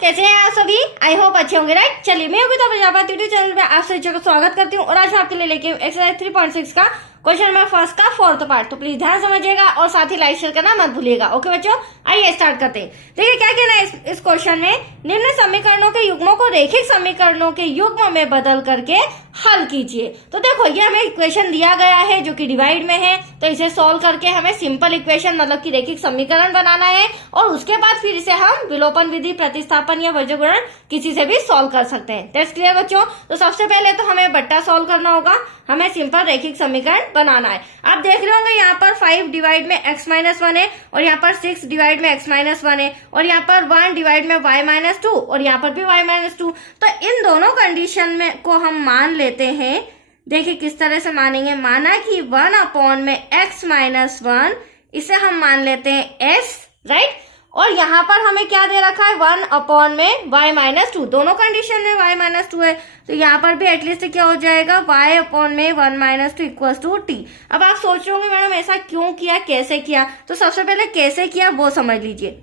कैसे हैं आप सभी? आई होप अच्छे होंगे, राइट। चलिए, मैं योगिता प्रजापति यूट्यूब चैनल पे आप सभी का स्वागत करती हूँ और आज मैं आपके लिए लेके एक्सरसाइज 3.6 का क्वेश्चन नंबर फर्स्ट का फोर्थ पार्ट। तो प्लीज ध्यान समझिएगा और साथ ही लाइक शेयर करना मत भूलिएगा। ओके बच्चों, आइए स्टार्ट करते हैं। देखिए क्या कहना है इस क्वेश्चन में, निम्न समीकरणों के युग्मों को रैखिक समीकरणों के युग्म में बदल करके हल कीजिए। तो देखो ये हमें इक्वेशन दिया गया है जो कि डिवाइड में है, तो इसे सोल्व करके हमें सिंपल इक्वेशन मतलब कि रैखिक समीकरण बनाना है और उसके बाद फिर इसे हम विलोपन विधि, प्रतिस्थापन या वर्गीकरण किसी से भी सोल्व कर सकते हैं। दैट्स क्लियर बच्चों। तो सबसे पहले तो हमें बट्टा सोल्व करना होगा, हमें सिंपल रैखिक समीकरण बनाना है। आप देख रहे होंगे यहाँ पर 5 डिवाइड में x-1 है और यहाँ पर 6 डिवाइड में x-1 है और यहाँ पर 1 डिवाइड में y-2 और यहाँ पर भी y-2। तो इन दोनों कंडीशन में को हम मान लेते हैं। देखिए किस तरह से मानेंगे, माना कि 1 में x-1 इसे हम मान लेते हैं s, राइट। और यहाँ पर हमें क्या दे रखा है, 1 में y-2, दोनों कंडीशन में y-2 है, तो यहाँ पर भी एटलीस्ट क्या हो जाएगा, y में 1-2 इक्वल टू t। अब आप सोच रहे होंगे मैडम ऐसा क्यों किया, कैसे किया? तो सबसे पहले कैसे किया वो समझ लीजिए।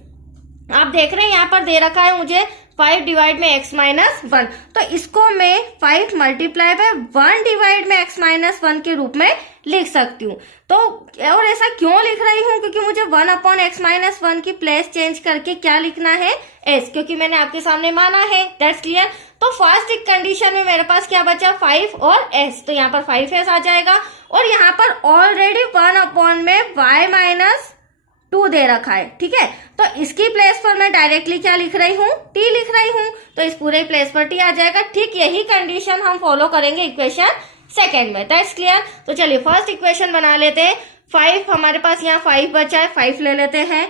आप देख रहे हैं यहाँ पर दे रखा है मुझे 5 डिवाइड में x-1, तो इसको मैं 5 मल्टीप्लाई बाय 1 डिवाइड में x-1 के रूप में लिख सकती हूँ। तो और ऐसा क्यों लिख रही हूँ, क्योंकि मुझे 1/x-1 की प्लेस चेंज करके क्या लिखना है, s, क्योंकि मैंने आपके सामने माना है। That's clear. तो फर्स्ट एक कंडीशन में मेरे पास क्या बचा, 5 और s, तो यहाँ पर 5s आ जाएगा और यहाँ पर ऑलरेडी 1 में y-2 दे रखा है, ठीक है। तो इसकी प्लेस पर मैं डायरेक्टली क्या लिख रही हूँ, t लिख रही हूँ, तो इस पूरे प्लेस पर t आ जाएगा। ठीक यही कंडीशन हम फॉलो करेंगे इक्वेशन सेकेंड में। That's clear. तो चलिए फर्स्ट इक्वेशन बना लेते हैं। 5 हमारे पास यहाँ 5 बचा है, 5 ले लेते हैं।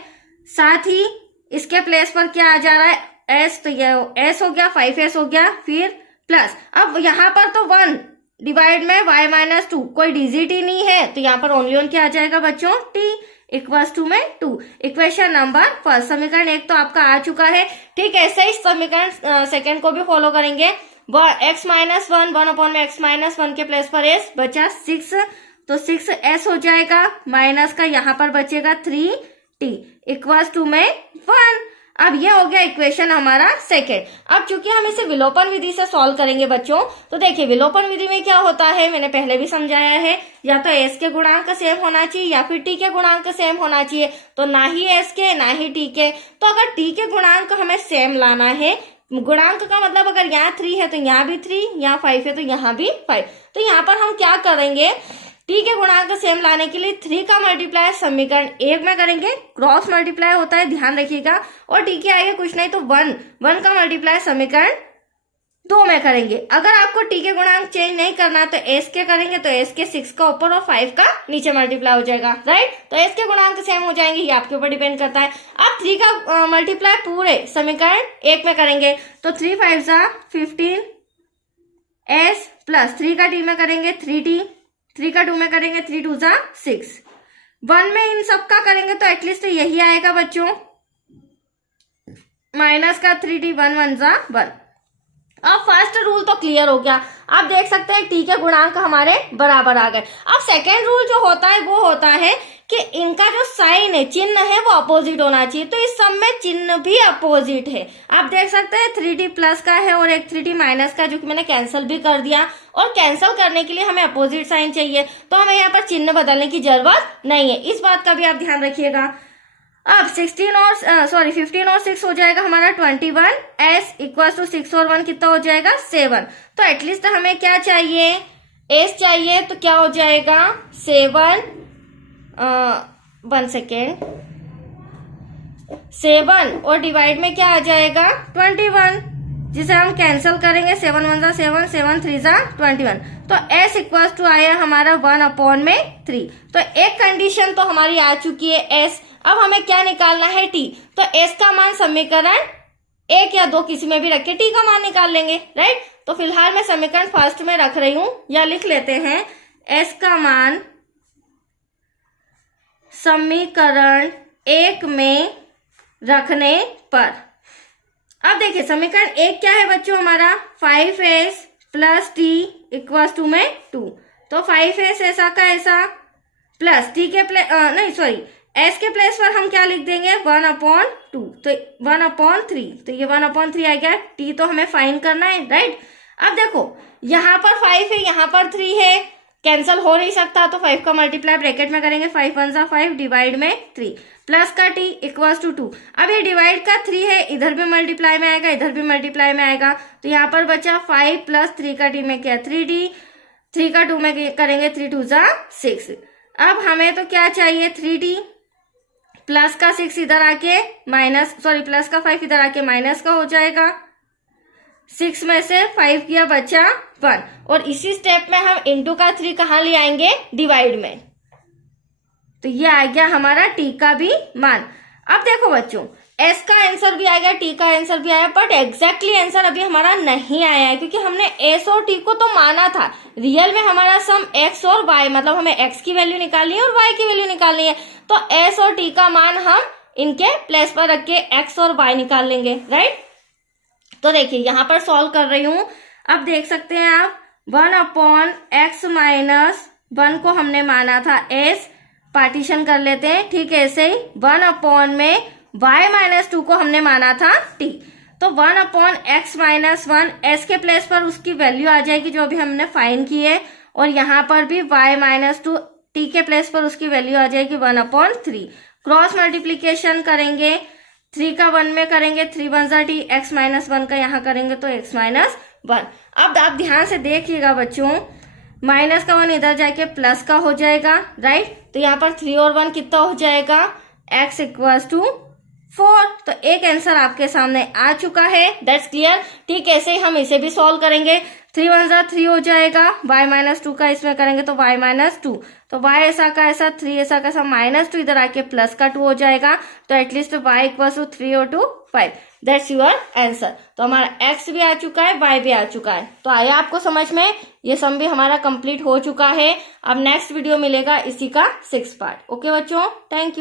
साथ ही इसके प्लेस पर क्या आ जा रहा है, s, तो ये s हो गया, 5s हो गया, फिर प्लस। अब यहाँ पर तो 1 डिवाइड में y-2 कोई डिजिट ही नहीं है, तो यहाँ पर ओनली ऑन क्या आ जाएगा बच्चों, t इक्वल्स टू में 2। इक्वेशन नंबर फर्स्ट, समीकरण 1 तो आपका आ चुका है। ठीक है, ऐसे ही समीकरण सेकंड को भी फॉलो करेंगे। x-1 1 में x-1 के प्लेस पर s बचा 6, तो 6s हो जाएगा, माइनस का यहाँ पर बचेगा 3t इक्वल्स टू में 1। अब ये हो गया इक्वेशन हमारा सेकेंड। अब चूंकि हम इसे विलोपन विधि से सॉल्व करेंगे बच्चों, तो देखिए विलोपन विधि में क्या होता है, मैंने पहले भी समझाया है, या तो s के गुणांक सेम होना चाहिए या फिर t के गुणांक सेम होना चाहिए। तो ना ही s के ना ही t के। तो अगर t के गुणांक हमें सेम लाना है, गुणांक का मतलब अगर यहाँ 3 है तो यहाँ भी 3, यहाँ 5 है तो यहाँ भी 5, तो यहाँ पर हम क्या करेंगे, t के गुणांक सेम लाने के लिए 3 का मल्टीप्लाई समीकरण 1 में करेंगे, क्रॉस मल्टीप्लाई होता है ध्यान रखिएगा, और t के आगे कुछ नहीं तो 1 का मल्टीप्लाई समीकरण 2 में करेंगे। अगर आपको t के गुणांक चेंज नहीं करना तो s के करेंगे, तो s के 6 का ऊपर और 5 का नीचे मल्टीप्लाई हो जाएगा, राइट। तो s के गुणांक सेम हो जाएंगे, ये आपके ऊपर डिपेंड करता है। अब 3 का मल्टीप्लाई पूरे समीकरण 1 में करेंगे, तो 3 5 15 s प्लस 3 का t में करेंगे 3t, 3 का 2 में करेंगे 3 2 6, 1 में इन सब का करेंगे तो एटलीस्ट यही आएगा बच्चों, माइनस का 3t 1 1 1। अब फर्स्ट रूल तो क्लियर हो गया, आप देख सकते हैं t के गुणांक हमारे बराबर आ गए। अब सेकेंड रूल जो होता है वो होता है कि इनका जो साइन है, चिन्ह है, वो अपोजिट होना चाहिए। तो इस सब में चिन्ह भी अपोजिट है। आप देख सकते हैं 3t प्लस का है और एक 3t माइनस का, जो कि मैंने कैंसिल भी कर दिया, और कैंसिल करने के लिए हमें अपोजिट साइन चाहिए, तो हमें यहाँ पर चिन्ह बदलने की जरूरत नहीं है। इस बात का भी आप ध्यान रखिएगा। अब 15 और 6 हो जाएगा हमारा 21, s इक्वल टू 6 और 1 कितना हो जाएगा 7। तो एटलीस्ट हमें क्या चाहिए, s चाहिए, तो क्या हो जाएगा 7 1 सेकेंड 7 और डिवाइड में क्या आ जाएगा 21, जिसे हम कैंसिल करेंगे, 7 1 7 7 3 21। तो s इक्वल टू आया हमारा 1 में 3। तो एक कंडीशन तो हमारी आ चुकी है s। अब हमें क्या निकालना है, t। तो s का मान समीकरण 1 या 2 किसी में भी रख के t का मान निकाल लेंगे, राइट। तो फिलहाल मैं समीकरण फर्स्ट में रख रही हूं, या लिख लेते हैं s का मान समीकरण 1 में रखने पर। अब देखिए समीकरण 1 क्या है बच्चों हमारा, 5s plus t equal to में 2। तो 5s ऐसा का ऐसा प्लस t के s के प्लेस पर हम क्या लिख देंगे 1/2, तो 1/3, तो ये 1/3 आ गया। t तो हमें फाइंड करना है, राइट। अब देखो यहाँ पर 5 है, यहाँ पर 3 है, कैंसल हो नहीं सकता, तो 5 का मल्टीप्लाई ब्रैकेट में करेंगे, 5 1 5 डिवाइड में 3 प्लस का t इक्वल्स टू 2। अब ये डिवाइड का 3 है, इधर भी मल्टीप्लाई में आएगा, इधर भी मल्टीप्लाई में आएगा, तो यहाँ पर बचा 5 प्लस 3 का t में क्या 3d, 3 का 2 में करेंगे 3 2 6। अब हमें तो क्या चाहिए 3d प्लस का 6 इधर आके माइनस, सॉरी प्लस का 5 इधर आके माइनस का हो जाएगा, 6 में से 5 किया बचा 1, और इसी स्टेप में हम इंटू का 3 कहाँ ले आएंगे डिवाइड में, तो ये आ गया हमारा t का भी मान। अब देखो बच्चों s का आंसर भी आ गया, t का आंसर भी आया, बट एग्जैक्टली आंसर अभी हमारा नहीं आया है, क्योंकि हमने s और t को तो माना था। रियल में हमारा सम x और y, मतलब हमें x की वैल्यू निकालनी है और y की वैल्यू निकालनी है, तो s और t का मान हम इनके प्लेस पर रख के x और y निकाल लेंगे, राइट। तो देखिए यहाँ पर सॉल्व कर रही हूं, अब देख सकते हैं आप 1/x माइनस 1 को हमने माना था s, पार्टीशन कर लेते हैं, ठीक है। ऐसे ही 1 में y माइनस 2 को हमने माना था t, तो 1/x माइनस 1 s के प्लेस पर उसकी वैल्यू आ जाएगी जो अभी हमने फाइंड की है, और यहाँ पर भी y माइनस 2 t के प्लेस पर उसकी वैल्यू आ जाएगी 1/3। क्रॉस मल्टीप्लीकेशन करेंगे, 3 का 1 में करेंगे, 3 1 t, x माइनस 1 का यहाँ करेंगे तो x माइनस 1। अब आप ध्यान से देखिएगा बच्चों, माइनस का 1 इधर जाके प्लस का हो जाएगा, राइट। तो यहाँ पर 3 और 1 कितना हो जाएगा, x इक्वल्स टू 4। तो एक आंसर आपके सामने आ चुका है, दैट्स क्लियर। ठीक, ऐसे ही हम इसे भी सॉल्व करेंगे। 3 1 3 हो जाएगा, y माइनस 2 का इसमें करेंगे तो y माइनस 2, तो y ऐसा का ऐसा, 3 ऐसा का ऐसा, माइनस 2 इधर आके प्लस का 2 हो जाएगा, तो एटलीस्ट y इक्वल्स टू 3 और 2 5, दैट्स योर आंसर। तो हमारा x भी आ चुका है, y भी आ चुका है। तो आया आपको समझ में, ये सम भी हमारा कंप्लीट हो चुका है। अब नेक्स्ट वीडियो मिलेगा इसी का 6th पार्ट। ओके बच्चों, थैंक यू।